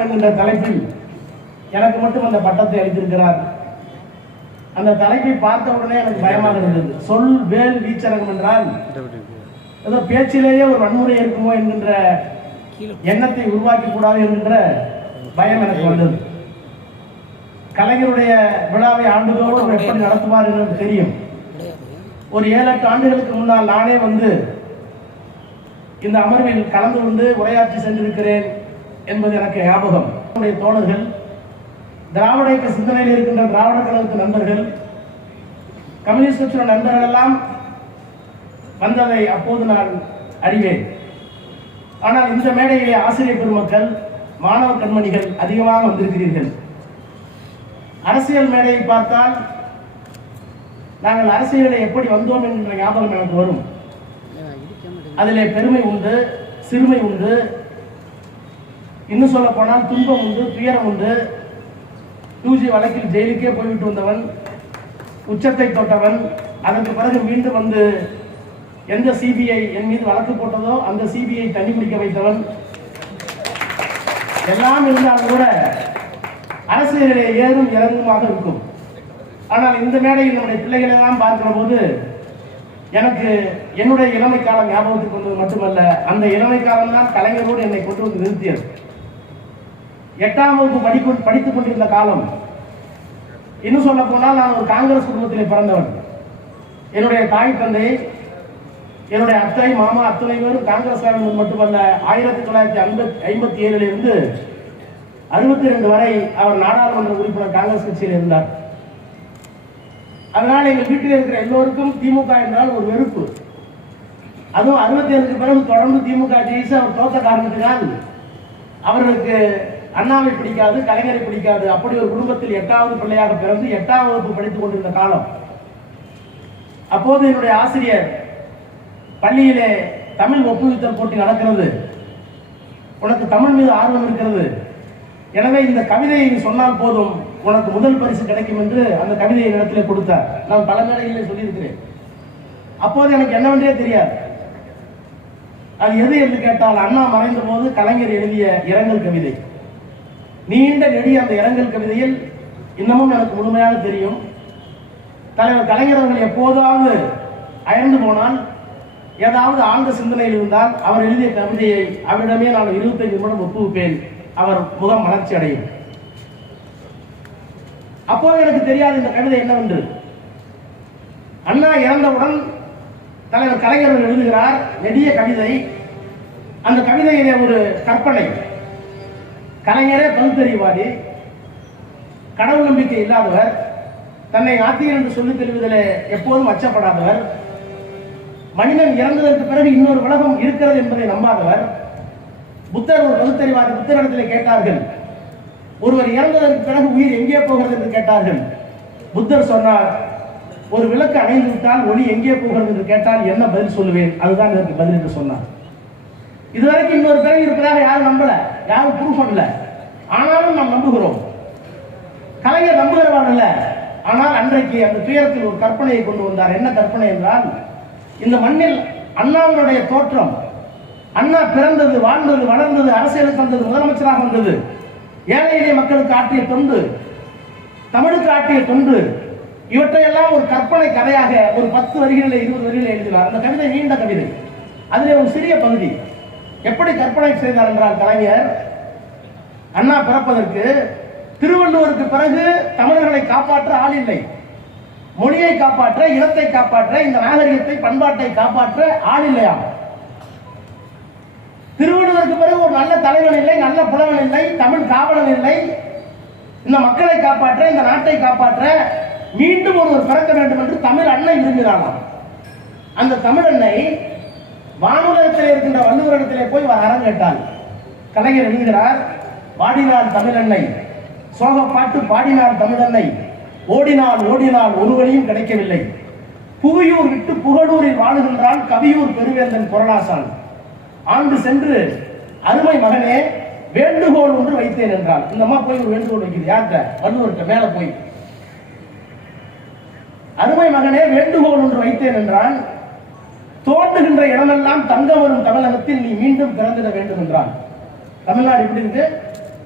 என்கின்ற தலைப்பில் எனக்கு மட்டும் அந்த பட்டத்தை அளித்திருக்கிறார். அந்த தலைப்பை பார்த்த உடனே எனக்கு பயமாக இருந்தது. சொல் வேல் வீச்சரகம் என்றால் ஏதோ பேச்சிலேயே ஒரு வன்முறை இருக்குமோ என்கின்ற எண்ணத்தை உருவாக்கி கூடாது என்கின்ற பயம் எனக்கு வந்தது. கலைஞருடைய விழாவை ஆண்டுதோறும் எப்படி நடத்துவார் என்று தெரியும். ஒரு ஏழு எட்டு ஆண்டுகளுக்கு முன்னால் நானே வந்து இந்த அமர்வில் கலந்து கொண்டு உரையாற்றி சென்றிருக்கிறேன். என்பது எனக்கு ஞாபகம். என்னுடைய தோழர்கள் திராவிட இயக்க சிந்தனையில் இருக்கின்ற திராவிட கழகத்து நண்பர்கள் கம்யூனிஸ்ட் கட்சியோட நண்பர்கள் எல்லாம் வந்ததை அப்போது நான் அறிவேன். ஆனால் இந்த மேடையிலே ஆசிரியர் பெருமக்கள் மாணவ கண்மணிகள் அதிகமாக வந்திருக்கிறீர்கள். அரசியல் மேடையை பார்த்தால் நாங்கள் அரசியலை எப்படி வந்தோம் என்கின்ற ஞாபகம் எனக்கு வரும். அதிலே பெருமை உண்டு சிறுமை உண்டு இன்னும் சொல்ல போனால் துன்பம் உண்டு துயரம் உண்டு. டூஜி வழக்கில் ஜெயிலுக்கே போய்விட்டு வந்தவன் உச்சத்தை தொட்டவன் அதற்கு பிறகு மீண்டும் வந்து எந்த சிபிஐ என் மீது வழக்கு போட்டதோ அந்த சிபிஐ தண்ணி குடிக்க வைத்தவன். எல்லாம் இருந்தாலும் கூட அரசியலிலே ஏறும் இறங்குமாக இருக்கும். ஆனால் இந்த மேடையில் நம்முடைய பிள்ளைகளை எல்லாம் பார்க்கிற போது எனக்கு என்னுடைய இளமை காலம் ஞாபகத்துக்கு வந்தது மட்டுமல்ல அந்த இளமை காலம் தான் கலைஞரோடு என்னை கொண்டு வந்து நிறுத்தியது. எட்டாம் வகுப்பு படிப்பு படித்துக் கொண்டிருந்த காலம். இன்னும் சொல்ல போனால் நான் ஒரு காங்கிரஸ் குடும்பத்திலே பிறந்தவன். என்னுடைய தாய் தந்தை என்னுடைய அத்தை மாமா அத்தனை பேரும் காங்கிரஸ்காரர்கள் மட்டுமல்ல ஆயிரத்தி தொள்ளாயிரத்தி ஐம்பத்தி ஐம்பத்தி ஏழுல இருந்து அறுபத்தி ரெண்டு வரை அவர் நாடாளுமன்ற உறுப்பினர் காங்கிரஸ் கட்சியில் இருந்தார். அதனால் எங்கள் வீட்டில் இருக்கிற எல்லோருக்கும் திமுக என்றால் ஒரு வெறுப்பு. அதுவும் அறுபத்தி ஏழுக்கு பிறகு தொடர்ந்து திமுக ஜெயிச்சு அவர் தோத்த காரணத்தினால் அவர்களுக்கு அண்ணாவை பிடிக்காது கலைஞரை பிடிக்காது. அப்படி ஒரு குடும்பத்தில் எட்டாவது பிள்ளையாக பிறந்து எட்டாம் வகுப்பு படித்துக் கொண்டிருந்த காலம். அப்போது என்னுடைய ஆசிரியர் பள்ளியிலே தமிழ் ஒப்புவித்தல் போட்டி நடக்கிறது. உனக்கு தமிழ் மீது ஆர்வம் இருக்கிறது. எனவே இந்த கவிதையை நீ சொன்னால் போதும் உனக்கு முதல் பரிசு கிடைக்கும் என்று அந்த கவிதையை இடத்துல கொடுத்தார். நான் பல மேடைகளில் சொல்லியிருக்கிறேன். அப்போது எனக்கு என்னவென்றே தெரியாது. அது எது என்று கேட்டால் அண்ணா மறைந்த போது கலைஞர் எழுதிய இரங்கல் கவிதை. நீண்ட நெடிய அந்த இரங்கல் கவிதையில் இன்னமும் எனக்கு முழுமையாக தெரியும். தலைவர் கலைஞரவர்கள் எப்போதாவது அயர்ந்து போனால் ஏதாவது ஆழ்ந்த சிந்தனையில் இருந்தால் அவர் எழுதிய கவிதையை அவரிடமே நான் இருபத்தைந்து நிமிடம் ஒப்புவிப்பேன். அவர் முகம் மலர்ச்சி அடையும். அப்போது எனக்கு தெரியாது இந்த கவிதை என்னவென்று. அண்ணா இறந்தவுடன் தலைவர் கலைஞர்கள் எழுதுகிறார் நெடிய கவிதை. அந்த கவிதையிலே ஒரு கற்பனை. கலைஞரே பகுத்தறிவாதி கடவுள் நம்பிக்கை இல்லாதவர் தன்னை ஆத்திகர் என்று சொல்லித் தெரிவதிலே எப்போதும் அச்சப்படாதவர். மனிதன் இறந்ததற்கு பிறகு இன்னொரு உலகம் இருக்கிறது என்பதை நம்பாதவர். புத்தர் ஒரு பகுத்தறிவாதி புத்தரிடத்தில் கேட்டார்கள் ஒருவர் இறந்ததற்கு பிறகு உயிர் எங்கே போகிறது? என்று கேட்டார்கள். புத்தர் சொன்னார் ஒரு விளக்கு அணைந்து விட்டால் ஒளி எங்கே போகிறது? என்று கேட்டால் என்ன பதில் சொல்லுவேன்? அதுதான் எனக்கு பதில் என்று சொன்னார். இதுவரைக்கும் இன்னொரு பிறகு இருக்கிறாங்க யாரும் நம்பல. யாரும் ப்ரூஃப் பண்ணல. ஆனாலும் நாம் நம்புகிறோம். கலைஞர் நம்புகிறவன் அல்ல. ஆனால் அன்றைக்கு அந்த துயரத்தில் ஒரு கற்பனையை கொண்டு வந்தார். என்ன கற்பனை என்றால் இந்த மண்ணில் அண்ணாவினுடைய தோற்றம். அண்ணா பிறந்தது வாழ்ந்தது வளர்ந்தது அரசியலுக்கு வந்தது முதலமைச்சராக வந்தது. ஏழை எளிய மக்களுக்கு ஆற்றிய தொண்டு தமிழுக்கு ஆற்றிய தொண்டு. இவற்றையெல்லாம் ஒரு கற்பனை கதையாக ஒரு பத்து வரிகளில் இருபது வரிகளில் எழுதினார். அந்த கவிதை நீண்ட கவிதை. அதிலே ஒரு சிறிய பகுதி. எப்படி கற்பனை செய்தார் என்றால் கலைஞர் அண்ணா பிறப்பதற்கு திருவள்ளுவருக்கு பிறகு தமிழர்களை காப்பாற்ற ஆள் இல்லை. மொழியை காப்பாற்ற இனத்தை காப்பாற்ற இந்த நாகரிகத்தை பண்பாட்டை காப்பாற்ற ஆள் இல்லையாம் திருவள்ளுவருக்கு பிறகு ஒரு நல்ல தலைவன் இல்லை நல்ல புலவன் இல்லை தமிழ் காவலன் இல்லை. இந்த மக்களை காப்பாற்ற இந்த நாட்டை காப்பாற்ற மீண்டும் ஒருவர் பிறக்க வேண்டும் என்று தமிழ் அன்னை விரும்பினாராம் அந்த தமிழ் அன்னை வானுலகத்தில் இருக்கின்ற வள்ளுவரிடத்திலே போய் அறம் கேட்டாள் கலைஞர் எழுதுகிறார் பாடினார் தமிழன்னை சோகப்பாட்டு பாடினார் தமிழன்னை ஓடினால் ஓடினால் ஒரு வழியும் கிடைக்கவில்லை. புவியூர் விட்டு புகழூரில் வாழுகின்றான் கவியூர் பெருவேந்தன் குரலாசான். ஆண்டு சென்று அருமை மகனே வேண்டுகோள் ஒன்று வைத்தேன் என்றான். இந்த அம்மா போய் ஒரு வேண்டுகோள் வைக்குது. யார்கிட்ட? வள்ளுவர்கிட்ட மேல போய். அருமை மகனே வேண்டுகோள் ஒன்று வைத்தேன் என்றான். தோன்றுகின்ற இடமெல்லாம் தங்கம் வரும் தமிழகத்தில் நீ மீண்டும் பிறந்திட வேண்டும் என்றான் தமிழ்நாடு எப்படி இருக்கு?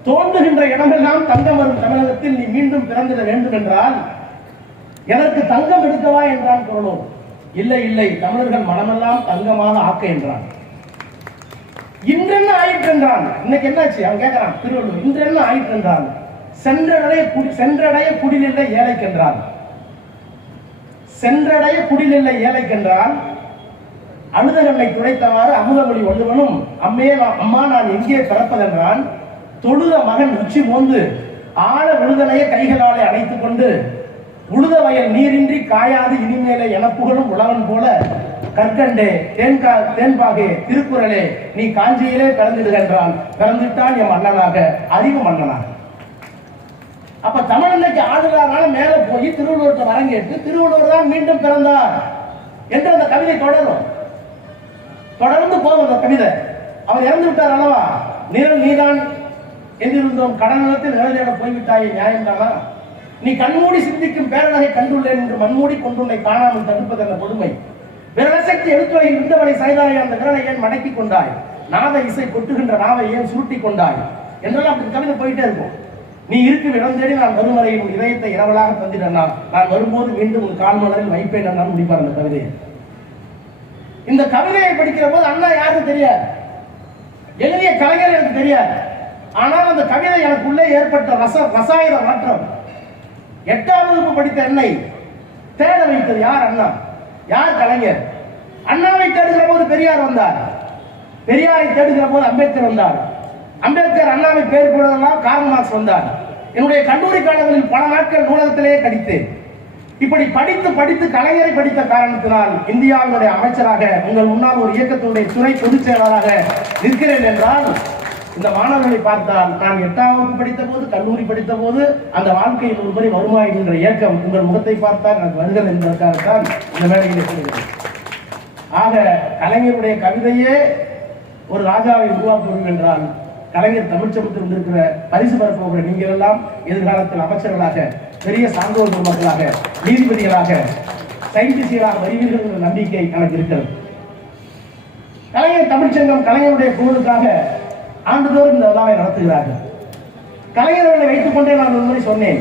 தோன்றுகின்ற இடமெல்லாம் தங்கம் வரும் தமிழகத்தில் நீ மீண்டும் பிறந்திட வேண்டும் என்றால் எதற்கு தங்கம் எடுக்கவா என்றான் குரலோ இல்லை இல்லை தமிழர்கள் மனமெல்லாம் தங்கமாக ஆக்க என்றான். இன்றென்ன ஆயிற்று என்றான்? இன்னைக்கு என்னாச்சு? அவன் கேட்கிறான் திருவள்ளுவர் இன்றென்ன ஆயிற்று என்றான்? சென்றடைய குடி சென்றடைய குடிநிலை ஏழைக்கென்றான். சென்றடைய குடிநில்லை ஏழைக்கென்றான். அழுதகண்ணை துடைத்தவாறு அமுதமொழி ஒழுவனும் அம்மே அம்மா நான் எங்கே பிறப்பதென்றான் தொழுத மகன் உச்சி மோந்து ஆழ விழுதனைய கைகளாலே அடைத்துக் கொண்டு உழுத வயல் நீரின்றி காயாது இனிமேலே என புகழும் உழவன் போல கற்கண்டே தேன்கா தேன்பாகே திருக்குறளே நீ காஞ்சியிலே பிறந்திடுகின்றான் பிறந்துட்டான் என் மன்னனாக அறிவு மன்னனாக. அப்ப தமிழ் இன்னைக்கு ஆளுநரால மேல போய் திருவள்ளுவர்கிட்ட வரங்கேட்டு திருவள்ளுவர் தான் மீண்டும் பிறந்தார் என்று அந்த கவிதை தொடரும். தொடர்ந்து போகும் அந்த கவிதை. அவர் இறந்து விட்டார் அல்லவா? நிழல் நீதான் என்றிருந்தோம் கடனிடத்தில் நிழலிட போய்விட்டாயே நியாயம் தானா நீ கண்மூடி சிந்திக்கும் பேரழகை கண்டுள்ளேன் என்று மண்மூடி கொண்டுள்ளை காணாமல் தடுப்பது அந்த கொடுமை. விரலசக்தி எழுத்துறை இருந்தவனை சைதாய் அந்த விரலை ஏன் மடக்கி கொண்டாய்? நாத இசை கொட்டுகின்ற நாவை ஏன் சுருட்டி கொண்டாய்? என்றெல்லாம் அப்படி கவிதை போயிட்டே இருக்கும். நீ இருக்கும் இடம் தேடி நான் மறுமறையில் உன் இதயத்தை இரவலாக தந்திடனா நான். வரும்போது மீண்டும் உன் கால்மலரில் வைப்பேன் நான் முடிப்பார் அந்த கவிதையை இந்த கவிதையை படிக்கிற போது அண்ணா யாருக்கும் தெரியாது. எழுதிய கலைஞர் எனக்கு தெரியாது. ஆனால் அந்த கவிதை எனக்குள்ளே ஏற்பட்ட ரச ரசாயன மாற்றம். எட்டாம் வகுப்பு படித்த என்னை தேட வைத்தது யார் அண்ணா? யார் கலைஞர்? அண்ணாவை தேடுகிற போது பெரியார் வந்தார். பெரியாரை தேடுகிற போது அம்பேத்கர் வந்தார். அம்பேத்கர் அண்ணாவை பேர் போனதெல்லாம் கார்ல் மார்க்ஸ் வந்தார். என்னுடைய கல்லூரி காலங்களில் பல நாட்கள் நூலகத்திலேயே கடித்தேன் இப்படி படித்து படித்து கலைஞரை படித்த காரணத்தினால் இந்தியாவினுடைய அமைச்சராக உங்கள் முன்னால் ஒரு இயக்கத்தினுடைய துணை பொதுச் செயலாளராக நிற்கிறேன் என்றால் இந்த மாணவர்களை பார்த்தால் நான் எட்டாம் வகுப்பு படித்த போது கல்லூரி படித்த போது அந்த வாழ்க்கையில் ஒரு முறை வருமா என்கின்ற இயக்கம் உங்கள் முகத்தை பார்த்தால் எனக்கு வருகிறது என்பதற்காகத்தான் இந்த மேடையில் சொல்கிறேன். ஆக கலைஞருடைய கவிதையே ஒரு ராஜாவை உருவாக்குவது என்றால் கலைஞர் தமிழ்ச்சமத்தில் வந்திருக்கிற பரிசு பரப்புகிற நீங்கள் எல்லாம் எதிர்காலத்தில் அமைச்சர்களாக பெரிய சான்றோர் பெருமக்களாக நீதிபதிகளாக சயின்டிஸ்டுகளாக வருவீர்கள் என்ற நம்பிக்கை எனக்கு இருக்கிறது. கலைஞர் தமிழ்ச்சங்கம் கலைஞருடைய குழுவுக்காக ஆண்டுதோறும் இந்த விழாவை நடத்துகிறார்கள். கலைஞர்களை வைத்துக் கொண்டே நான் ஒரு முறை சொன்னேன்.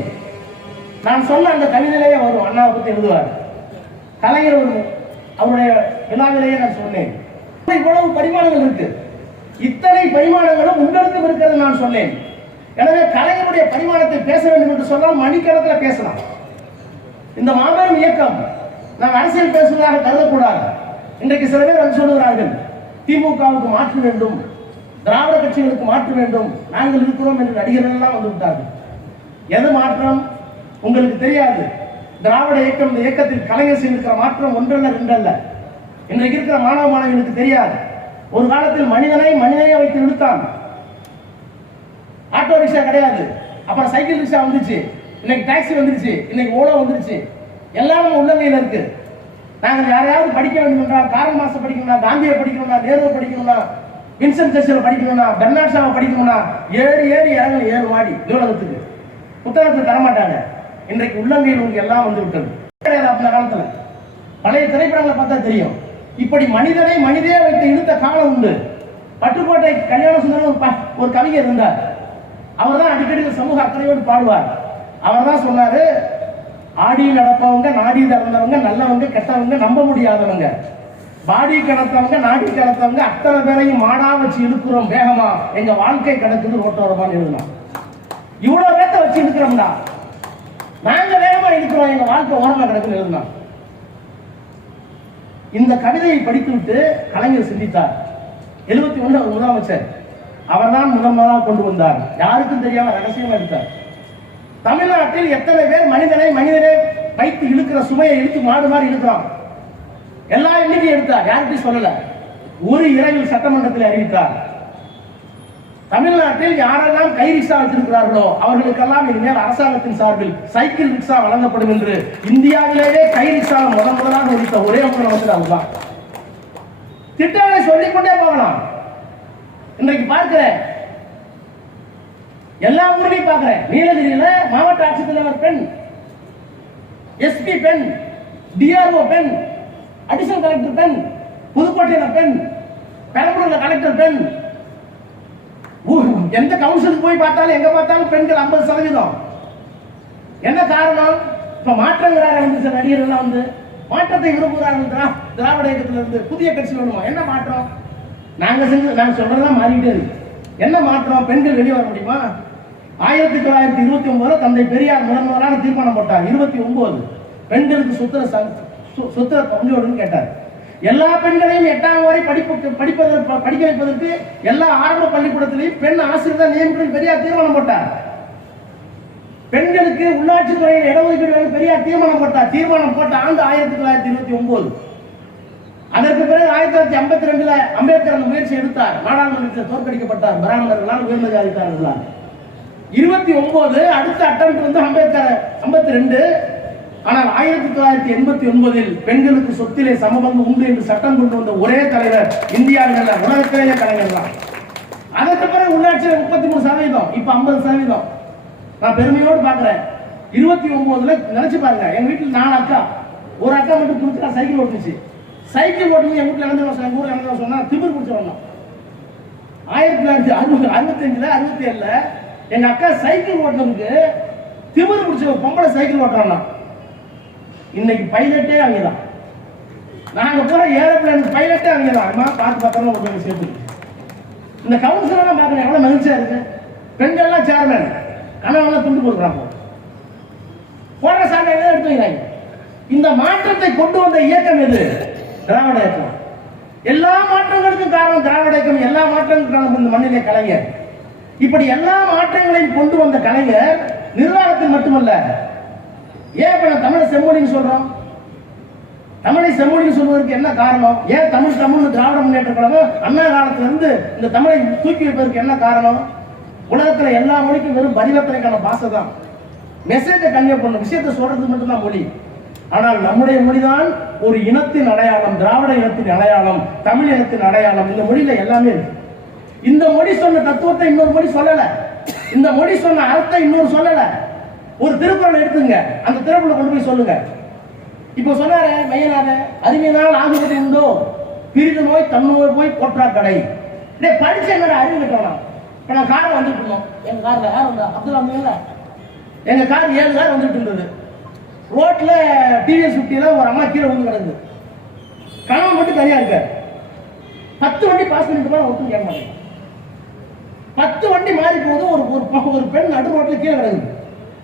நான் சொன்ன அந்த கவிதையிலேயே வரும் அண்ணாவை பற்றி எழுதுவார். கலைஞர் ஒரு அவருடைய விழாவிலேயே நான் சொன்னேன். இவ்வளவு பரிமாணங்கள் இருக்கு. இத்தனை பரிமாணங்களும் உங்களுக்கும் இருக்கிறது நான் சொன்னேன். எனவே கலைஞருடைய பரிமாணத்தை பேச வேண்டும் என்று சொன்னால் மணிக்கணக்கில் பேசலாம். இந்த மாபெரும் இயக்கம் நாம் அரசியல் பேசுவதாக கருதக்கூடாது. இன்றைக்கு சில பேர் வந்து சொல்லுகிறார்கள் திமுகவுக்கு மாற்ற வேண்டும் திராவிட கட்சிகளுக்கு மாற்ற வேண்டும் நாங்கள் இருக்கிறோம் என்று நடிகர்கள் எல்லாம் வந்து விட்டார்கள். எது மாற்றம்? உங்களுக்கு தெரியாது. திராவிட இயக்கம் இந்த இயக்கத்தில் கலைஞர் செய்திருக்கிற மாற்றம் ஒன்றல்ல ரெண்டல்ல. இன்றைக்கு இருக்கிற மாணவ மாணவிகளுக்கு தெரியாது. ஒரு காலத்தில் மனிதனை மனிதனை வைத்து இழுத்தான். ஆட்டோ ரிக்ஷா கிடையாது. அப்புறம் சைக்கிள் ரிக்ஷா வந்துச்சு. இன்னைக்கு டாக்ஸி வந்துருச்சு. இன்னைக்கு ஓலோ வந்துருச்சு. எல்லாமே உள்ளங்கையில் இருக்கு. நாங்கள் யாரையாவது படிக்க வேண்டும்னா என்றால் காரல் மாசம் படிக்கணும்னா காந்தியை படிக்கணும்னா நேருவை படிக்கணும்னா வின்சன் சர்ச்சில் படிக்கணும்னா பெர்னாட் ஷாவை படிக்கணும்னா ஏறி ஏறி இறங்கணும் ஏழு மாடி நூலகத்துக்கு. புத்தகத்தை தரமாட்டாங்க. இன்றைக்கு உள்ளங்கையில் உங்களுக்கு எல்லாம் வந்து விட்டது. கிடையாது அந்த காலத்தில். பழைய திரைப்படங்களை பார்த்தா தெரியும். இப்படி மனிதனை மனிதே வைத்து இழுத்த காலம் உண்டு. பட்டுக்கோட்டை கல்யாண சுந்தரம் ஒரு கவிஞர் இருந்தார். அவர் தான் அடிக்கடி இந்த சமூக அக்கறையோடு பாடுவார். அவர் தான் சொன்னாரு ஆடி நடப்பவங்க நாடி திறந்தவங்க நல்லவங்க கெட்டவங்க நம்ப முடியாதவங்க. பாடி கடத்தவங்க நாடி கடத்தவங்க அத்தனை பேரையும் மாடா வச்சு இழுக்கிறோம் வேகமா. எங்க வாழ்க்கை கிடக்குது ரோட்டோரமான்னு எழுதலாம் இவ்வளவு பேத்த வச்சு இழுக்கிறோம்டா. நாங்க வேகமா இழுக்கிறோம் எங்க வாழ்க்கை ஓரமா கிடக்குன்னு எழுதலாம் இந்த கவிதையை படித்துவிட்டு கலைஞர் சிந்தித்தார். எழுபத்தி ஒன்று அவர் முதலமைச்சர். அவர்தான் தான் முதலாக கொண்டு வந்தார். யாருக்கும் தெரியாம ரகசியமா எடுத்தார் தமிழ்நாட்டில் எத்தனை பேர் மனிதனை மனிதனை வைத்து இழுக்கிற சுமையை இழுத்து மாடு மாதிரி இழுக்கிறான்? எல்லா எண்ணிக்கையும் எடுத்தார். யார்கிட்டையும் சொல்லல. ஒரு இரவில் சட்டமன்றத்தில் அறிவித்தார். தமிழ்நாட்டில் யாரெல்லாம் கை ரிக்ஷா வைத்திருக்கிறார்களோ அவர்களுக்கெல்லாம் இனிமேல் அரசாங்கத்தின் சார்பில் சைக்கிள் ரிக்ஷா வழங்கப்படும் என்று இந்தியாவிலேயே கை ரிக்ஷாவை முதன் முதலாக ஒழித்த ஒரே முதலமைச்சர் அவர்தான். திட்டங்களை சொல்லிக்கொண்டே போகலாம். இன்றைக்கு பார்க்கிறேன் எல்லா ஊர்லயும் பார்க்கிறேன் நீலகிரியில மாவட்ட ஆட்சித்தலைவர் பெண் எஸ்பி பெண் டிஆர்ஓ பெண் அடிஷனல் கலெக்டர் பெண் புதுக்கோட்டையில பெண் பெரம்பலூர்ல கலெக்டர் பெண். எந்த கவுன்சிலுக்கு போய் பார்த்தாலும் எங்க பார்த்தாலும் பெண்கள் ஐம்பது சதவீதம். என்ன காரணம்? இப்ப மாற்றங்கிறார வந்து சில நடிகர்கள் வந்து மாற்றத்தை விரும்புகிறார்கள் திராவிட இயக்கத்துல இருந்து புதிய கட்சி வேணுமா? என்ன மாற்றம்? நாங்க செஞ்சு நாங்க சொல்றதெல்லாம் மாறிக்கிட்டே இருக்கு. என்ன மாற்றம்? பெண்கள் வெளியே வர முடியுமா? ஆயிரத்தி தொள்ளாயிரத்தி இருபத்தி ஒன்பதுல தந்தை பெரியார் முதன் முதலான தீர்மானம் போட்டார். இருபத்தி ஒன்பது பெண்களுக்கு சுத்திர சுத்திர பங்கோடுன்னு கேட்டார். எல்லா பெண்களையும் எட்டாம் வரை படிப்பு படிப்பதற்கு படிக்க வைப்பதற்கு எல்லா ஆரம்ப பள்ளிக்கூடத்திலையும் பெண் ஆசிரியர் நியமிக்கணும் பெரியார் தீர்மானம் போட்டார். பெண்களுக்கு உள்ளாட்சி துறையில் இடஒதுக்கீடு பெரியார் தீர்மானம் போட்டார். தீர்மானம் போட்ட ஆண்டு ஆயிரத்தி தொள்ளாயிரத்தி இருபத்தி ஒன்பது அதற்கு பிறகு ஆயிரத்தி தொள்ளாயிரத்தி ஐம்பத்தி ரெண்டுல அம்பேத்கர் அந்த முயற்சி எடுத்தார். நாடாளுமன்றத்தில் தோற்கடிக்கப்பட்டார். பிராமணர்களால் உயர்ந்த ஜாதிக்காரர்களால் இருபத்தி ஒன்பது அடுத்த அட்டம் வந்து அம்பேத்கர் ஐம்பத்தி ரெண்டு. ஆனால் ஆயிரத்தி தொள்ளாயிரத்தி எண்பத்தி ஒன்பதில் பெண்களுக்கு சொத்திலே சமபங்கு உண்டு என்று சட்டம் கொண்டு வந்த ஒரே தலைவர் இந்தியாவில் உலகத்திலேயே தலைவர் தான். அதற்கு பிறகு உள்ளாட்சியில் முப்பத்தி மூணு சதவீதம். இப்ப ஐம்பது சதவீதம். நான் பெருமையோடு பாக்குறேன் இருபத்தி ஒன்பதுல நினைச்சு பாருங்க. எங்க வீட்டில் நாலு அக்கா. ஒரு அக்கா மட்டும் துணிச்சா சைக்கிள் ஓட்டுச்சு சைக்கிள் ஓட்டுங்க எங்க வீட்டில் இறந்து எங்க ஊர்ல இறந்து சொன்னா திமிர் பிடிச்ச ஆயிரத்தி தொள்ளாயிரத்தி அறுபது அறுபத்தஞ்சுல அறுபத்தி ஏழுல எங்க அக்கா சைக்கிள் ஓட்டுறதுக்கு திமிர் பிடிச்ச பொம்பளை சைக்கிள் ஓட்டுறான்னா. இன்னைக்கு பைலட்டே அவங்க தான் நாங்க போற ஏரோப்ளேன் பைலட்டே அவங்க தான் அம்மா பார்த்து பத்திரமா ஒருத்தவங்க சேர்த்து. இந்த கவுன்சில் பார்க்குறேன் பார்க்கணும் எவ்வளவு மகிழ்ச்சியா இருக்கு. பெண்கள்லாம் சேர்மேன் கணவன்லாம் துண்டு கொடுக்குறாங்க. போடுற சாமி எடுத்து வைக்கிறாங்க. இந்த மாற்றத்தை கொண்டு வந்த இயக்கம் எது? திராவிட இயக்கம். எல்லா மாற்றங்களுக்கும் காரணம் திராவிட இயக்கம். எல்லா மாற்றங்களுக்கும் காரணம் இந்த மண்ணிலே கலைஞர். இப்படி எல்லா மாற்றங்களையும் கொண்டு வந்த கலைஞர் நிர்வாகத்தில் மட்டுமல்ல. ஏன் இப்ப நான் தமிழை செம்மொழின்னு சொல்றோம்? தமிழை செம்மொழின்னு சொல்வதற்கு என்ன காரணம்? ஏன் தமிழ் தமிழ் திராவிட முன்னேற்ற கழகம் அண்ணா காலத்துல இருந்து இந்த தமிழை தூக்கி வைப்பதற்கு என்ன காரணம்? உலகத்துல எல்லா மொழிக்கும் வெறும் பரிவர்த்தனைக்கான பாஷை தான். மெசேஜை கன்வே பண்ணும் விஷயத்தை சொல்றது மட்டும்தான் மொழி. ஆனால் நம்முடைய மொழிதான் ஒரு இனத்தின் அடையாளம் திராவிட இனத்தின் அடையாளம் தமிழ் இனத்தின் அடையாளம். இந்த மொழியில எல்லாமே இருக்கு. இந்த மொழி சொன்ன தத்துவத்தை இன்னொரு மொழி சொல்லல. இந்த மொழி சொன்ன அர்த்தம் இன்னொரு சொல்லல. ஒரு திருக்குறள் எடுத்துங்க. அந்த திருக்குறளை கொண்டு போய் சொல்லுங்க. இப்போ சொன்னாரு மையனார அருமையினால் ஆகுவது உண்டோ? பிரிது நோய் தன்னோய் போய் போற்றா கடை டே படிச்சு என்ன அறிவு கட்டணும்? இப்போ நான் காரை வந்துட்டு இருந்தோம். எங்க காரில் யார் வந்தா அப்துல் அமீன்ல எங்க கார் ஏழு கார் வந்துட்டு இருந்தது. ரோட்ல டிவிஎஸ் ஃபிஃப்டியில் ஒரு அம்மா கீழே வந்து கிடக்குது கணவன் மட்டும் தனியா இருக்காரு. பத்து வண்டி பாஸ் பண்ணிட்டு போனா ஒருத்தரும் கேட்க மாட்டேங்க பத்து வண்டி மாறி போகுது ஒரு ஒரு ப- ஒரு பெண் நடு ரோட்ல கீழே கிடக்குது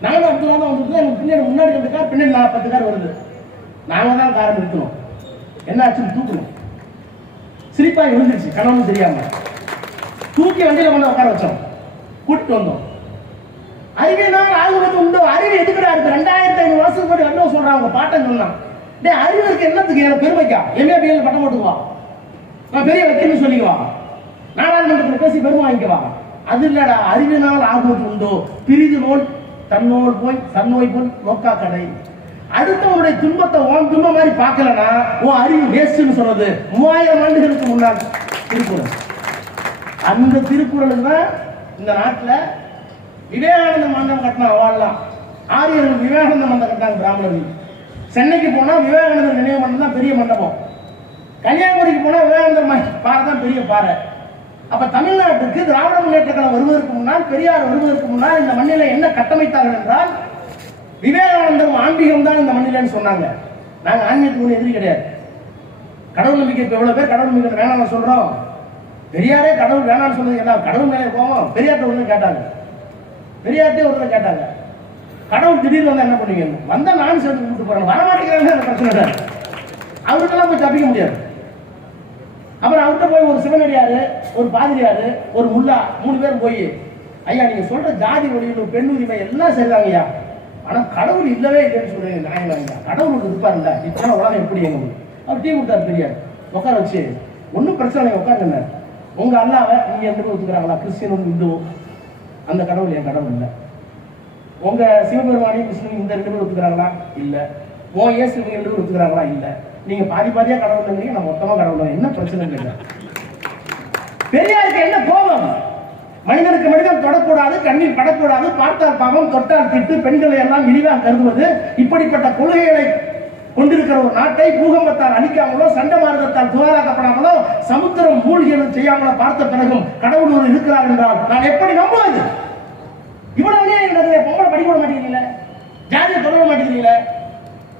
நானும் அப்துல்லா தான் வந்துட்டு எனக்கு பின்னாடி முன்னாடி ரெண்டு கார் பின்னாடி நான் பத்து கார் வருது. நாங்க தான் காரை நிறுத்தணும். என்ன ஆச்சுன்னு தூக்கணும். சிரிப்பா விழுந்துருச்சு கணவனும் தெரியாம. தூக்கி வண்டியில கொண்டு உட்கார வச்சோம். கூட்டிட்டு வந்தோம். அறிவினால் ஆகுவது உண்டோ அறிவு எதுக்குடா இருக்கு? ரெண்டாயிரத்தி ஐநூறு வருஷத்துக்கு முன்னாடி என்ன சொல்றாங்க அவங்க பாட்டம் சொன்னான் டேய் அறிவு இருக்கு என்னத்துக்கு? எனக்கு பெருமைக்கா. எம்ஏ பிஎல் பட்டம் போட்டுக்குவா? நான் பெரிய வக்கீல்னு சொல்லிக்குவா. நாடாளுமன்றத்தில் பேசி பெருமை வாங்கிக்குவா. அது இல்லடா அறிவினால் ஆகுவது உண்டோ? பிரிது நோல் தன்னோல் போய் தன்னோய் போல் நோக்கா கடை. அடுத்தவனுடைய துன்பத்தை உன் துன்பம் மாதிரி பார்க்கலனா உன் அறிவு வேஸ்ட்னு சொல்றது மூவாயிரம் ஆண்டுகளுக்கு முன்னால் திருக்குறள். அந்த திருக்குறளுக்கு தான் இந்த நாட்டுல விவேகானந்த மண்டபம் கட்டினா அவாள்லாம் ஆரியர்கள் விவேகானந்த மண்டபம் கட்டினாங்க பிராமணர்கள். சென்னைக்கு போனால் விவேகானந்தர் நினைவு மண்டபம் தான் பெரிய மண்டபம். கன்னியாகுமரிக்கு போனால் விவேகானந்தர் ம- பாறை தான் பெரிய பாறை. அப்ப தமிழ்நாட்டுக்கு திராவிட முன்னேற்ற கழகம் வருவதற்கு முன்னால் பெரியார் வருவதற்கு முன்னால் இந்த மண்ணில என்ன கட்டமைத்தார்கள் என்றால் விவேகானந்தரும் ஆன்மீகம் தான் இந்த மண்ணிலன்னு சொன்னாங்க. நாங்கள் ஆன்மீகத்துக்கு ஒன்று எதிரி கிடையாது. கடவுள் நம்பிக்கை இப்போ எவ்வளோ பேர் கடவுள் நம்பிக்கை வேணாம்னு சொல்கிறோம் பெரியாரே கடவுள் வேணாம்னு சொன்னது என்ன கடவுள் மேலே போவோம் பெரியார்ட்ட ஒன்று கேட்டாங்க. பெரியார்ட்டே ஒருத்தர் கேட்டாங்க. கடவுள் திடீர் வந்தா என்ன பண்ணுவீங்க? வந்தால் நானும் சேர்ந்து கூப்பிட்டு போறேன். வரமாட்டேங்கிறாங்க அந்த பிரச்சனை சார் அவருக்கெல்லாம் போய் தப்பிக்க முடியாது. அப்புறம் அவர்கிட்ட போய் ஒரு சிவனடியாரு ஒரு பாதிரியாரு ஒரு முல்லா மூணு பேரும் போய் ஐயா நீங்க சொல்ற ஜாதி ஒழிவு பெண் உரிமை எல்லாம் சரிதாங்க ஐயா ஆனா கடவுள் இல்லவே இல்லைன்னு சொல்றீங்க நியாயம் ஐயா கடவுள் ஒன்று இருப்பாருல்ல இப்பதான் உலகம் எப்படி எங்க அவர் டீ கொடுத்தாரு பெரியார். உட்கார வச்சு ஒன்றும் பிரச்சனை உட்காருங்க உங்க அல்லாவை நீங்க எந்த ஒத்துக்கிறாங்களா? கிறிஸ்டியனும் இந்துவும். அந்த கடவுள் என் கடவுள் இல்லை. உங்க சிவபெருமானையும் விஷ்ணு இந்த ரெண்டு பேரும் ஒத்துக்கிறாங்களா? இல்ல. உன் ஏசு இவங்க ரெண்டு பேரும் ஒத்துக்கிறாங்களா? இல்ல. நீங்க பாதி பாதியா கடவுள் நான் மொத்தமா கடவுள் என்ன பிரச்சனை கேட்டேன். பெரியாருக்கு என்ன கோபம்? மனிதனுக்கு மனிதன் தொடக்கூடாது கண்ணில் படக்கூடாது பார்த்தால் பாவம் தொட்டால் திட்டு பெண்களை எல்லாம் இழிவாக கருதுவது இப்படிப்பட்ட கொள்கைகளை கொண்டிருக்கிற ஒரு நாட்டை பூகம்பத்தால் அழிக்காமலோ சண்டை மார்க்கத்தால் துவாராக்கப்படாமலோ சமுத்திரம் மூழ்கியது செய்யாமலோ பார்த்த பிறகும் கடவுள் ஒரு இருக்கிறார் என்றால் நான் எப்படி நம்புவது? இவ்வளவு என்னது? பொம்பளை படிக்க விட மாட்டேங்கிறீங்களே ஜாதியை தொடர மாட்டேங்கிறீங்களே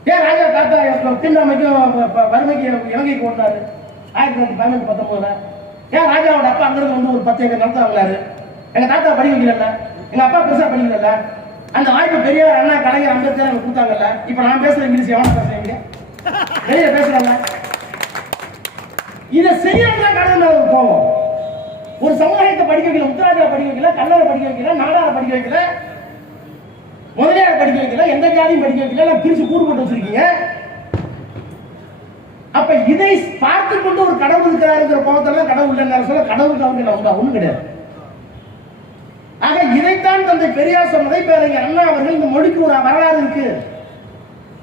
ஏன் ராஜா தாத்தா திண்டாமைக்கும் வறுமைக்கு இலங்கை கொண்டாரு ஆயிரத்தி தொள்ளாயிரத்தி பதினெட்டு பத்தொன்பதுல. ஏன் ராஜாவோட அப்பா அங்கிருந்து வந்து ஒரு பத்து ஏக்கர் நடத்த வாங்கினாரு? எங்க தாத்தா படிக்க வைக்கல எங்க அப்பா பெருசா படிக்கல அந்த வாய்ப்பு பெரியார் அண்ணா கலைஞர் அம்பேத்கர் எனக்கு கொடுத்தாங்கல்ல இப்ப நான் பேசுற இங்கிலீஷ் எவன பேசுறீங்க வெளியே பேசுறேன்ல இதை செய்யறதா கடவுள் போவோம் ஒரு ஒரு சமுதாயத்தை படிக்க வைக்கல முத்துராஜா படிக்க வைக்கல கல்லரை படிக்க வைக்கல நாடார படிக்க வைக்கல முதலியார படிக்க வைக்கல எந்த ஜாதியும் படிக்க வைக்கல எல்லாம் பிரிச்சு கூறு போட்டு வச்சிருக்கீங்க. அப்ப இதை பார்த்து கொண்டு ஒரு கடவுள் இருக்கிறாருங்கிற கோபத்தெல்லாம் கடவுள் இல்லைன்னு சொல்ல கடவுளுக்கு அவங்க உண்டா கிடையாது. ஆக இதைத்தான் தந்தை பெரியார் சொன்னதை பேரறிஞர் அண்ணா அவர்கள் இந்த மொழிக்கு ஒரு வரலாறு இருக்கு.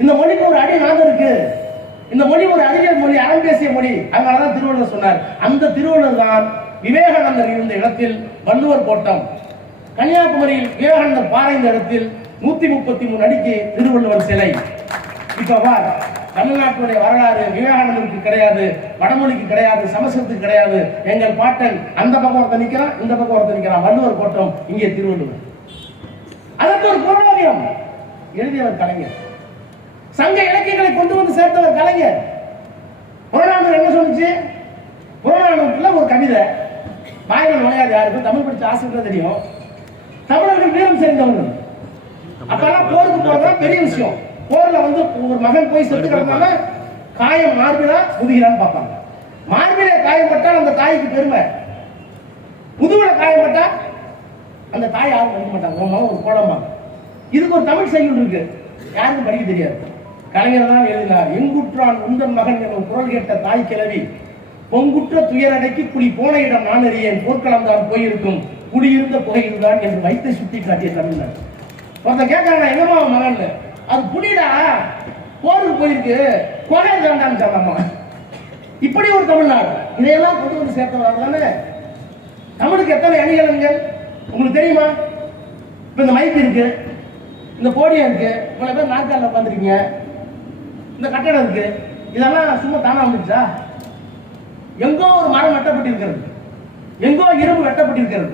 இந்த மொழிக்கு ஒரு அடி நாகம் இருக்கு. இந்த மொழி ஒரு அறிவியல் மொழி அறம் பேசிய மொழி. அதனாலதான் திருவள்ளுவர் சொன்னார். அந்த திருவள்ளுவர் தான் விவேகானந்தர் இருந்த இடத்தில் வள்ளுவர் கோட்டம். கன்னியாகுமரியில் விவேகானந்தர் பாறைந்த இடத்தில் நூத்தி முப்பத்தி மூணு அடிக்கு திருவள்ளுவர் சிலை. இப்ப பார் தமிழ்நாட்டுடைய வரலாறு விவேகானந்தருக்கு கிடையாது வடமொழிக்கு கிடையாது சமஸ்கிருதத்துக்கு கிடையாது. எங்கள் பாட்டன் அந்த பக்கம் ஒருத்த நிற்கிறான் இந்த பக்கம் ஒருத்த நிற்கிறான் வள்ளுவர் கோட்டம் இங்கே திருவள்ளுவர். அதற்கு ஒரு பொருளாதாரம் எழுதியவர் கலைஞர். சங்க இலக்கியங்களை கொண்டு வந்து சேர்த்தவர் கலைஞர். புறநானூறு என்ன சொல்லுச்சு? புறநானூற்றுல ஒரு கவிதை. வாயில் விளையாது யாருக்கும் தமிழ் படிச்ச ஆசிரியர் தெரியும். தமிழர்கள் வீரம் சேர்ந்தவர்கள். அப்பெல்லாம் போருக்கு போறதா பெரிய விஷயம். போர்ல வந்து ஒரு மகன் போய் செத்து கிடந்தால காயம் மார்பிலா முதுகிறான்னு பார்ப்பாங்க. மார்பிலே காயப்பட்டால் அந்த தாய்க்கு பெருமை. முதுகுல காயப்பட்டா அந்த தாய் யாரும் படிக்க மாட்டாங்க. உன் மகன் ஒரு கோடம்பாங்க இதுக்கு ஒரு தமிழ் செய்யுள் இருக்கு. யாருக்கும் படிக்க தெரியாது. கலைஞர் தான் எழுதினார். எங்குற்றான் உந்தன் மகன் எனும் குரல் கேட்ட தாய் கிழவி பொங்குற்ற துயரடைக்கு குடி போன இடம் நான் அறியேன். போர்க்களம் தான் போயிருக்கும். குடியிருந்த புகை இதுதான் என்று வைத்து சுட்டி காட்டிய தமிழ்நாடு. ஒருத்தன் கேட்கறான் என்னமா மகன் அது புடிடா போருக்கு போயிருக்கு. கொலை வேண்டாம்னு சொன்னம்மா இப்படி ஒரு தமிழ்நாடு. இதையெல்லாம் கொண்டு வந்து சேர்த்தவர்கள் தானே? தமிழுக்கு எத்தனை அணிகலன்கள்? உங்களுக்கு தெரியுமா? இப்போ இந்த மைக் இருக்கு. இந்த போடியம் இருக்கு. இவ்வளோ பேர் நாற்காலில் உட்காந்துருக்கீங்க இந்த கட்டடம் இருக்கு. இதெல்லாம் சும்மா தானா வந்துச்சா எங்கோ ஒரு மரம் வெட்டப்பட்டிருக்கிறது. எங்கோ இரும்பு வெட்டப்பட்டிருக்கிறது.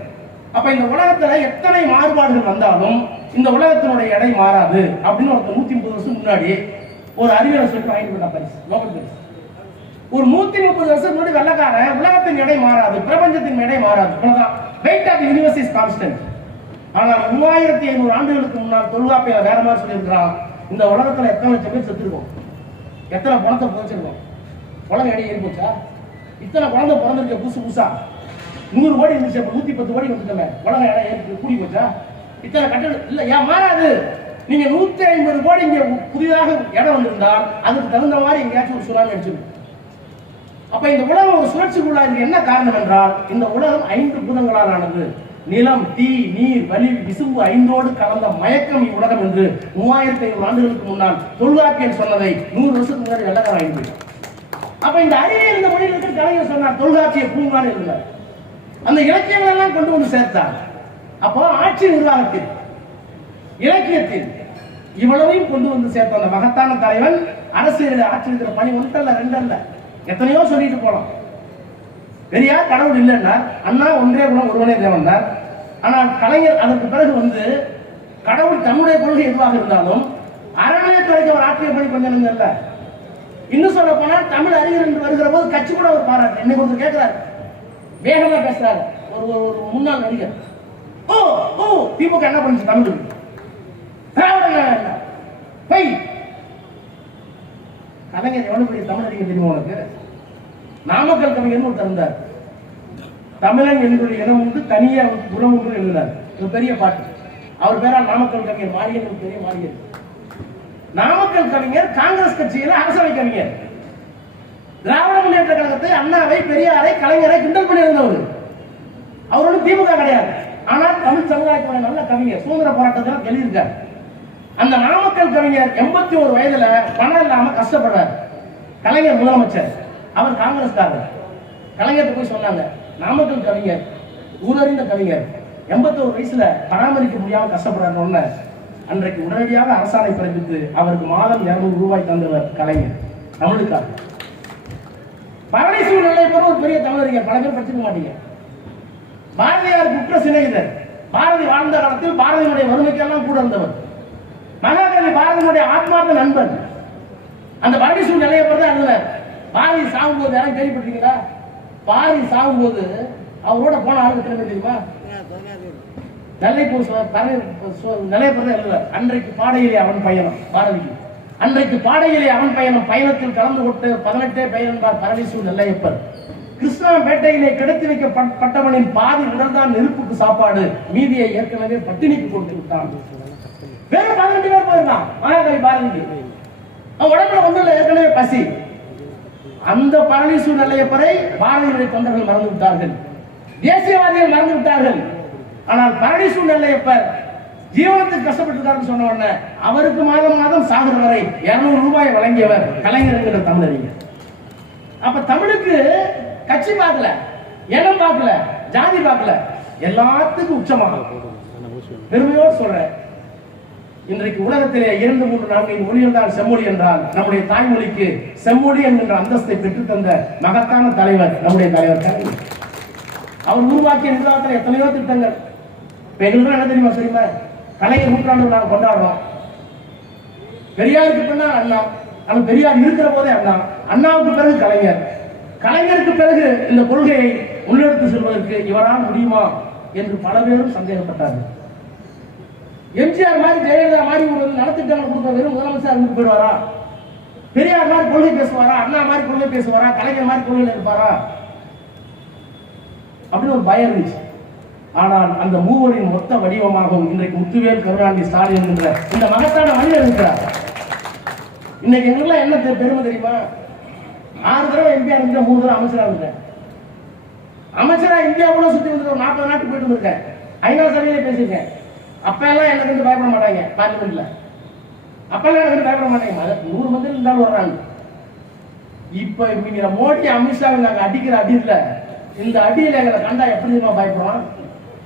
அப்ப இந்த உலகத்துல எத்தனை மாறுபாடுகள் வந்தாலும் இந்த உலகத்தினுடைய எடை மாறாது அப்படின்னு ஒருத்தர் நூத்தி முப்பது வருஷம் முன்னாடி ஒரு அறிவியலை சொல்லி வாங்கிட்டு பண்ண பரிசு நோபல் பரிசு ஒரு நூத்தி முப்பது வருஷம் முன்னாடி வெள்ளக்காரன் உலகத்தின் எடை மாறாது பிரபஞ்சத்தின் எடை மாறாது அவ்வளவுதான் weight of universe is constant ஆனால் மூவாயிரத்தி ஐநூறு ஆண்டுகளுக்கு முன்னால் தொல்காப்பியில் வேற மாதிரி சொல்லியிருக்கிறான் இந்த உலகத்துல எத்தனை லட்சம் பேர் செத்துருக்கோம்? எத்தனை பணத்தை புதைச்சிருக்கோம்? உலகம் எடை ஏறி போச்சா? இத்தனை குழந்தை பிறந்திருக்க புதுசு புதுசா? நூறு கோடி இருந்துச்சு அப்ப நூத்தி பத்து கோடி வந்துட்டோமே. உலகம் எடை ஏறி கூடி போச்சா? இத்தனை கட்டணம் இல்ல ஏன் மாறாது? நீங்க நூத்தி ஐம்பது கோடி இங்க புதிதாக இடம் வந்திருந்தால் அதுக்கு தகுந்த மாதிரி எங்கேயாச்சும் ஒரு சுறாமி அடிச்சிருக்கும் அப்ப இந்த உலகம் ஒரு சுழற்சிக்குள்ளா என்ன காரணம் என்றால் இந்த உலகம் ஐந்து பூதங்களால் ஆனது. நிலம் தீ நீர் வலி விசும்பு ஐந்தோடு கலந்த மயக்கம் இவ்வுலகம் என்று மூவாயிரத்தி ஐநூறு ஆண்டுகளுக்கு முன்னால் தொல்காப்பியன் சொன்னதை நூறு வருஷத்துக்கு முன்னாடி வெள்ளக்காரன் வாங்கி அப்ப இந்த அறிவியல் இந்த மொழியில் இருக்கிற கலைஞர் சொன்னார் தொல்காப்பிய பூங்கான்னு இருந்தார் அந்த இலக்கியங்கள் எல்லாம் கொண்டு வந்து சேர்த்தார். அப்போ ஆட்சி நிர்வாகத்தில் இலக்கியத்தில் இவ்வளவையும் கொண்டு வந்து சேர்த்த அந்த மகத்தான தலைவன் அரசியல் ஆட்சி இருக்கிற பணி ஒன்றல்ல ரெண்டல்ல. எத்தனையோ சொல்லிட்டு போலாம் பெரியார் கடவுள் இல்லைன்னா அண்ணா ஒன்றே குணம் ஒருவனே தேவன்னார் ஆனால் கலைஞர் அதற்கு பிறகு வந்து கடவுள் தன்னுடைய கொள்கை எதுவாக இருந்தாலும் அறநிலையத்துறைக்கு அவர் ஆற்றிய பணி கொஞ்சம் இல்ல இன்னும் சொல்ல போனால் தமிழ் அறிஞர் என்று வருகிற போது கட்சி கூட ஒரு பாராட்டு. என்னை ஒருத்தர் கேட்கிறார். வேகமா பேசுறாரு. ஒரு ஒரு ஒரு முன்னாள் நடிகர். ஓ ஓ திமுக என்ன பண்ணுச்சு? தமிழ் திராவிட பை கலைஞர் எவ்வளவு பெரிய தமிழ் அறிஞர் தெரியுமா உனக்கு? நாமக்கல் கவிஞர்னு ஒரு தந்தார் தமிழன் என்னுடைய இனம் உண்டு தனியே அவனுக்கு குணம் உண்டு எழுதினார். ஒரு பெரிய பாட்டு. அவர் பேரா நாமக்கல் கவிஞர் மாரியன் பெரிய மாரியன். நாமக்கல் கவிஞர் காங்கிரஸ் கட்சியில அரசவை கவிஞர். திராவிட முன்னேற்ற கழகத்தை அண்ணாவை பெரியாரை கலைஞரை கிண்டல் பண்ணியிருந்தவர். அவர் ஒன்றும் திமுக கிடையாது. ஆனால் தமிழ் சமுதாயத்துடைய நல்ல கவிஞர் சுதந்திர போராட்டத்தில் எழுதியிருக்கார். அந்த நாமக்கல் கவிஞர் எண்பத்தி ஒரு வயதுல பணம் இல்லாம கஷ்டப்படுறாரு. கலைஞர் முதலமைச்சர். அவர் காங்கிரஸ்காரர். கலைஞர் போய் சொன்னாங்க நாமக்கல் கவிஞர் ஊரறிந்த கவிஞர் எண்பத்தோரு வயசுல பராமரிக்க முடியாம கஷ்டப்படுறாரு அன்றைக்கு உடனடியாக அரசாணை பிறப்பித்து அவருக்கு மாதம் இருநூறு ரூபாய் தந்தவர் கலைஞர் தமிழுக்காக பரணி சூழ்நிலை ஒரு பெரிய தமிழறிஞர் பல பேர் படிச்சுக்க மாட்டீங்க. பாரதியார் குற்ற சிநேகிதர். பாரதி வாழ்ந்த காலத்தில் பாரதியினுடைய வறுமைக்கெல்லாம் கூட இருந்தவர். மகாகவி பாரதியினுடைய ஆத்மார்த்த நண்பன். அந்த பரமேஸ்வரன் நிலையை பொறுத்து அழுதார் பாரதி சாகும்போது யாரும் கேள்விப்பட்டீங்களா பாரதி சாகும்போது அவரோட போன ஆளுக்கு எத்தனை தெரியுமா? நெல்லைப்பூர் நிலையப்பட எழுதுவார் அன்றைக்கு பாடையிலே அவன் பயணம் பாரதிக்கு. அன்றைக்கு பாடையிலே அவன் பயணம். பயணத்தில் கலந்து கொண்டு பதினெட்டே பயணம் என்பார் பரமேஸ்வரன் நெல்லையப்பர். கிருஷ்ணாபேட்டையிலே கிடத்தி வைக்கப்பட்டவனின் பாதி உடல்தான் நெருப்புக்கு சாப்பாடு. மீதியை ஏற்கனவே பட்டினிக்கு கொடுத்து விட்டான். வேற பதினெட்டு பேர் போயிருந்தான். மகாகவி பாரதி. உடம்புல ஒன்றும் ஏற்கனவே பசி. அந்த பரமேஸ்வரன் பறை பாரதியுடைய தொண்டர்கள் மறந்து விட்டார்கள். தேசியவாதிகள் மறந்து விட்டார்கள். ஆனால் பழனி நெல்லையப்பர் ஜீவனத்துக்கு கஷ்டப்பட்டிருக்காருன்னு சொன்ன உடனே அவருக்கு மாதம் மாதம் சாகுற வரை இருநூறு ரூபாய் வழங்கியவர் கலைஞர் என்கிற தமிழறிஞர். அப்ப தமிழுக்கு கட்சி பார்க்கல இடம் பார்க்கல ஜாதி பார்க்கல. எல்லாத்துக்கும் உச்சமாக. பெருமையோடு சொல்றேன். இன்றைக்கு உலகத்திலே இரண்டு மூன்று நான்கின் மொழிகள் தான் செம்மொழி என்றால் நம்முடைய தாய்மொழிக்கு செம்மொழி என்கின்ற அந்தஸ்தை பெற்றுத் தந்த மகத்தான தலைவர் நம்முடைய தலைவர் கலைஞர். அவர் உருவாக்கிய நிர்வாகத்தில் எத்தனையோ திட்டங்கள். இப்ப எங்களுக்கு என்ன தெரியுமா தெரியுமா? கலைஞர் நூற்றாண்டு நாங்கள் கொண்டாடுறோம் பெரியாருக்கு பின்னா அண்ணா. ஆனால் பெரியார் இருக்கிற போதே அண்ணா. அண்ணாவுக்கு பிறகு கலைஞர். கலைஞருக்கு பிறகு இந்த கொள்கையை முன்னெடுத்து செல்வதற்கு இவரால் முடியுமா என்று பல பேரும் சந்தேகப்பட்டார்கள். எம்ஜிஆர் மாதிரி ஜெயலலிதா மாதிரி ஒரு நலத்திட்டங்கள் கொடுக்க வெறும் முதலமைச்சர் இருந்து போயிடுவாரா? பெரியார் மாதிரி கொள்கை பேசுவாரா? அண்ணா மாதிரி கொள்கை பேசுவாரா? கலைஞர் மாதிரி கொள்கையில் இருப்பாரா? அப்படின்னு ஒரு பயம் இருந்துச்சு. ஆனால் அந்த மூவரின் மொத்த வடிவமாகவும் இன்றைக்கு முத்துவேல் கருணாநிதி ஸ்டாலின் என்கிற இந்த மகத்தான மனிதர் இருக்கிறார். இன்னைக்கு எங்களுக்குலாம் என்ன பெருமை தெரியுமா? ஆறு தடவை எம்பியா இருந்தேன் மூணு தடவை அமைச்சரா இருந்தேன் அமைச்சரா இந்தியா கூட சுத்தி வந்து ஒரு நாற்பது நாட்டுக்கு போயிட்டு வந்திருக்கேன். ஐநா சபையில பேசியிருக்கேன். அப்ப எல்லாம் எனக்கு வந்து பயப்பட மாட்டாங்க பார்லிமெண்ட்ல. அப்பெல்லாம் எனக்கு பயப்பட மாட்டாங்க. மத- நூறு மந்திரி இருந்தாலும் வர்றாங்க. இப்ப நீங்க மோடி அமித்ஷாவை நாங்க அடிக்கிற அடி இல்ல இந்த அடியில எங்களை கண்டா எப்படி தெரியுமா பயப்படுவான்?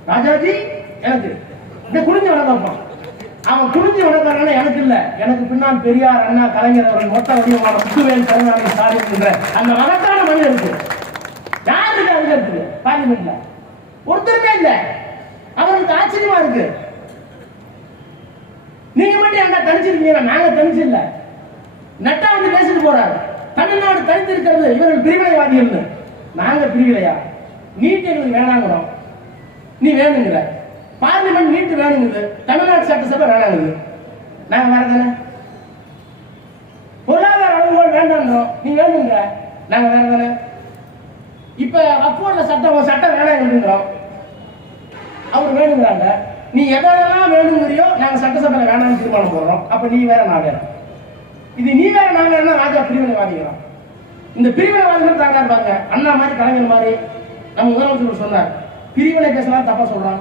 ராஜாஜி எனக்கு இந்த குடிஞ்சு வணக்கம் அவன் குனிஞ்சு வணக்கம் எனக்கு இல்லை. பின்னால் பெரியார் அண்ணா கலைஞர் அவர்கள் மொத்த வடிவமான முத்துவேல் கருணாநிதி ஸ்டாலின் என்ற அந்த மகத்தான மனு இருக்கு யாருக்கு அதுல இருக்குது பார்லிமெண்ட்ல ஒருத்தருமே இல்ல. அவருக்கு ஆச்சரியமா இருக்கு. நீங்க மட்டும் என்ன தனிச்சிருக்கீங்க? நாங்க தனிச்சு இல்ல நட்டா வந்து பேசிட்டு போறாரு. தமிழ்நாடு தனித்து இருக்கிறது இவர்கள் பிரிவினைவாதிகள் நாங்க பிரிவினையா? நீட் எங்களுக்கு வேணாங்கிறோம். நீ வேணுங்கிற. பார்லிமெண்ட் நீட்டு வேணுங்குது. தமிழ்நாடு சட்டசபை வேணாங்குது. நாங்க வேற தானே? பொருளாதார அளவுகோல் நீ வேணுங்கிற நாங்க வேற தானே? இப்ப வக்கோட சட்டம் சட்டம் வேணாம் வேணுங்கிறோம் அவர் வேணுங்கிறாங்க. நீ எதெல்லாம் வேணுங்கிறியோ நாங்க சட்டசபையில வேணாம்னு தீர்மானம் போடுறோம். அப்ப நீ வேற நான் வேற இது நீ வேற நான் வேற ராஜா பிரிவினைவாதிகள்? இந்த பிரிவினை வாதிகள் தாங்க இருப்பாங்க அண்ணா மாதிரி கலைஞர் மாதிரி. நம்ம முதலமைச்சர் சொன்னார். பிரிவினை பேசினா தப்பா சொல்றான்.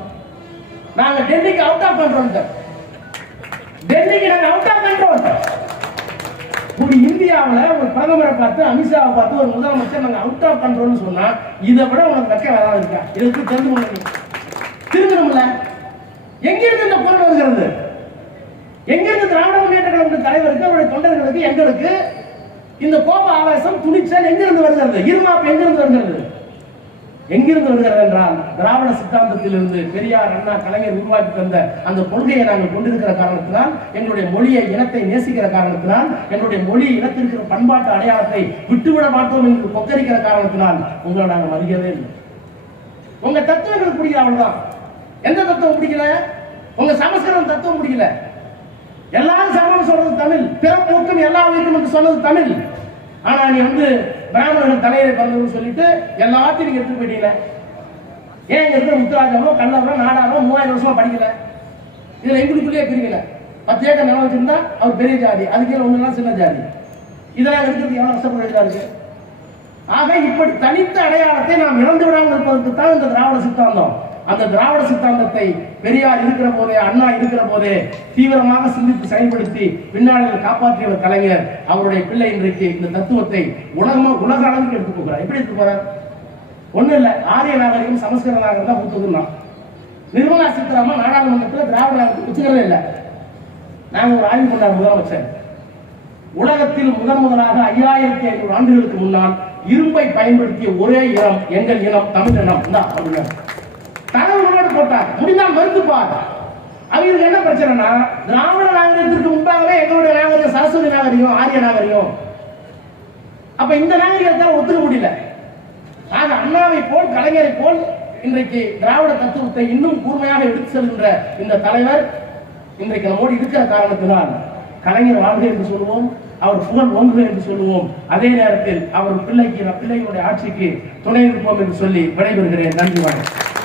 நாங்க டெல்லிக்கு அவுட் ஆஃப் கண்ட்ரோல் டெல்லிக்கு நாங்க அவுட் ஆஃப் கண்ட்ரோல் ஒரு இந்தியாவில் ஒரு பிரதமரை பார்த்து அமித்ஷாவை பார்த்து ஒரு முதலமைச்சர் நாங்கள் அவுட் ஆஃப் கண்ட்ரோல்னு சொன்னால் இதை விட உனக்கு வெக்க வேலை இருக்கா? இதுக்கு தெரிந்து கொள்ள திரும்பணும்ல எங்கிருந்து இந்த பொருள் வருகிறது? எங்கிருந்து திராவிட முன்னேற்ற கழகத்தின் தலைவருக்கு அவருடைய தொண்டர்களுக்கு எங்களுக்கு இந்த கோப ஆவேசம் துணிச்சல் எங்கிருந்து வருகிறது? இருமாப்பு எங்கிருந்து வருகிறது? எங்கிருந்து வருகிறது என்றால் திராவிட சித்தாந்தத்திலிருந்து பெரியார் அண்ணா கலைஞர் உருவாக்கி தந்த அந்த கொள்கையை நாங்கள் கொண்டிருக்கிற காரணத்தினால் எங்களுடைய மொழியை இனத்தை நேசிக்கிற காரணத்தினால் எங்களுடைய மொழி இனத்திற்கிற பண்பாட்டு அடையாளத்தை விட்டுவிட மாட்டோம் என்று கொக்கரிக்கிற காரணத்தினால் உங்களை நாங்கள் மதிக்கவே இல்லை. உங்க தத்துவங்களுக்கு பிடிக்கல அவ்வளவுதான். எந்த தத்துவம் பிடிக்கல? உங்க சமஸ்கிருதம் தத்துவம் பிடிக்கல. எல்லாரும் சமம் சொல்றது தமிழ். பிறப்போக்கும் எல்லா உயிரும் என்று சொன்னது தமிழ். ஆனா நீ வந்து பிராமணர்கள் தலையில பிறந்தவங்க சொல்லிட்டு எல்லாத்தையும் நீங்க எடுத்துட்டு போயிட்டீங்க ஏன் இங்க இருக்கிற முத்துராஜாவோ கண்ணவரோ நாடாரோ மூவாயிரம் வருஷமா படிக்கல. இதுல எங்களுக்குள்ளேயே பிரிக்கல பத்து ஏக்கர் நிலம் வச்சிருந்தா அவர் பெரிய ஜாதி. அதுக்கு கீழே ஒண்ணுலாம் சின்ன ஜாதி. இதெல்லாம் இருக்கிறது எவ்வளவு கஷ்டப்பட இருக்கு? ஆக இப்படி தனித்த அடையாளத்தை நாம் இழந்து விடாமல் இருப்பதற்கு தான் இந்த திராவிட சித்தாந்தம். அந்த திராவிட சித்தாந்தத்தை பெரியார் இருக்கிற போதே அண்ணா இருக்கிற போதே தீவிரமாக சிந்தித்து செயல்படுத்தி பின்னாளில் காப்பாற்றியவர் கலைஞர். அவருடைய பிள்ளை இன்றைக்கு இந்த தத்துவத்தை உலகமா உலக அளவுக்கு எடுத்து போகிறார். எப்படி எடுத்து போறார்? ஒண்ணு இல்ல. ஆரிய நாகரிகம் சமஸ்கிருத நாகரிகம் தான் ஊத்துதுன்னா நிர்மலா சீதாராமன் நாடாளுமன்றத்தில் திராவிட நாகரிகம் வச்சுக்கிறதே இல்லை. நாங்க ஒரு ஆய்வு பண்ணார் முதலமைச்சர். உலகத்தில் முதன் முதலாக ஐயாயிரத்தி ஐநூறு ஆண்டுகளுக்கு முன்னால் இரும்பை பயன்படுத்திய ஒரே இனம் எங்கள் இனம் தமிழ் இனம். தான் அப்படின்னா போட்டார். முடிந்தால் மறுத்துப்பார். அவங்களுக்கு என்ன பிரச்சனைனா திராவிட நாகரிகத்திற்கு முன்பாகவே எங்களுடைய நாகரிகம் சரஸ்வதி நாகரிகம் ஆரிய நாகரிகம். அப்ப இந்த நாகரிகத்தால் ஒத்துக்க முடியல. ஆக அண்ணாவை போல் கலைஞரை போல் இன்றைக்கு திராவிட தத்துவத்தை இன்னும் கூர்மையாக எடுத்து செல்கின்ற இந்த தலைவர் இன்றைக்கு நம்மோடு இருக்கிற காரணத்தினால் கலைஞர் வாழ்க என்று சொல்லுவோம் அவர் புகழ் ஒன்று என்று சொல்லுவோம். அதே நேரத்தில் அவர் பிள்ளைக்கு பிள்ளைகளுடைய ஆட்சிக்கு துணை இருப்போம் என்று சொல்லி விடைபெறுகிறேன். நன்றி வணக்கம்.